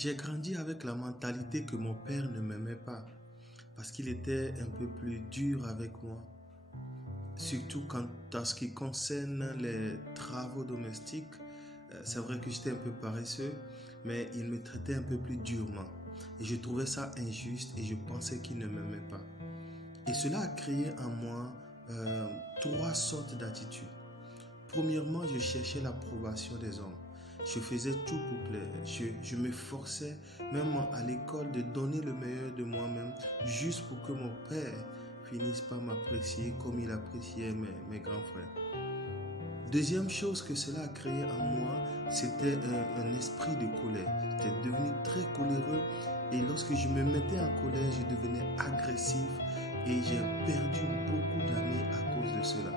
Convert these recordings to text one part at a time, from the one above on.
J'ai grandi avec la mentalité que mon père ne m'aimait pas parce qu'il était un peu plus dur avec moi. Surtout en ce qui concerne les travaux domestiques, c'est vrai que j'étais un peu paresseux, mais il me traitait un peu plus durement. Et je trouvais ça injuste et je pensais qu'il ne m'aimait pas. Et cela a créé en moi trois sortes d'attitudes. Premièrement, je cherchais l'approbation des hommes. Je faisais tout pour plaire. Je m'efforçais, même à l'école, de donner le meilleur de moi-même, juste pour que mon père finisse par m'apprécier comme il appréciait mes grands frères. Deuxième chose que cela a créé en moi, c'était un esprit de colère. J'étais devenu très coléreux et lorsque je me mettais en colère, je devenais agressif et j'ai perdu beaucoup d'amis à cause de cela.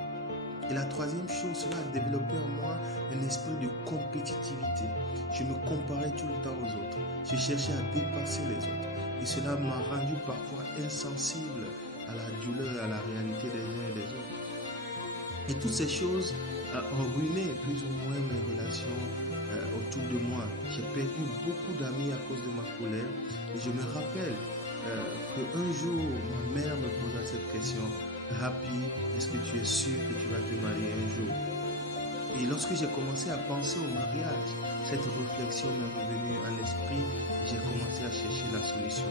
Et la troisième chose, cela a développé en moi un esprit de compétitivité. Je me comparais tout le temps aux autres. Je cherchais à dépasser les autres. Et cela m'a rendu parfois insensible à la douleur, à la réalité des uns et des autres. Et toutes ces choses ont ruiné plus ou moins mes relations autour de moi. J'ai perdu beaucoup d'amis à cause de ma colère. Et je me rappelle qu'un jour, ma mère me posa cette question. Happy, est-ce que tu es sûr que tu vas te marier un jour? Et lorsque j'ai commencé à penser au mariage, cette réflexion m'est revenue à l'esprit et j'ai commencé à chercher la solution.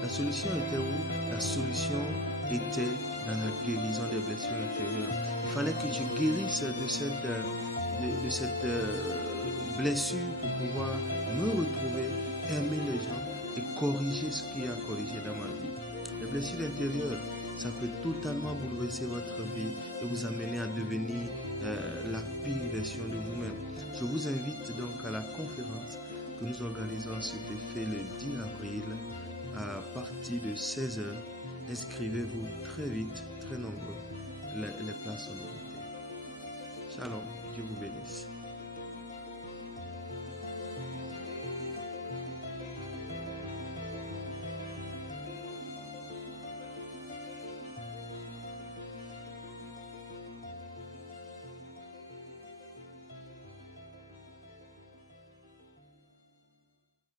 La solution était où? La solution était dans la guérison des blessures intérieures. Il fallait que je guérisse de cette blessure pour pouvoir me retrouver, aimer les gens et corriger ce qui a corrigé dans ma vie. Les blessures intérieures, ça peut totalement bouleverser votre vie et vous amener à devenir la pire version de vous-même. Je vous invite donc à la conférence que nous organisons à cet effet le 10 avril à partir de 16h. Inscrivez-vous très vite, très nombreux. Les places sont limitées. Shalom, Dieu vous bénisse.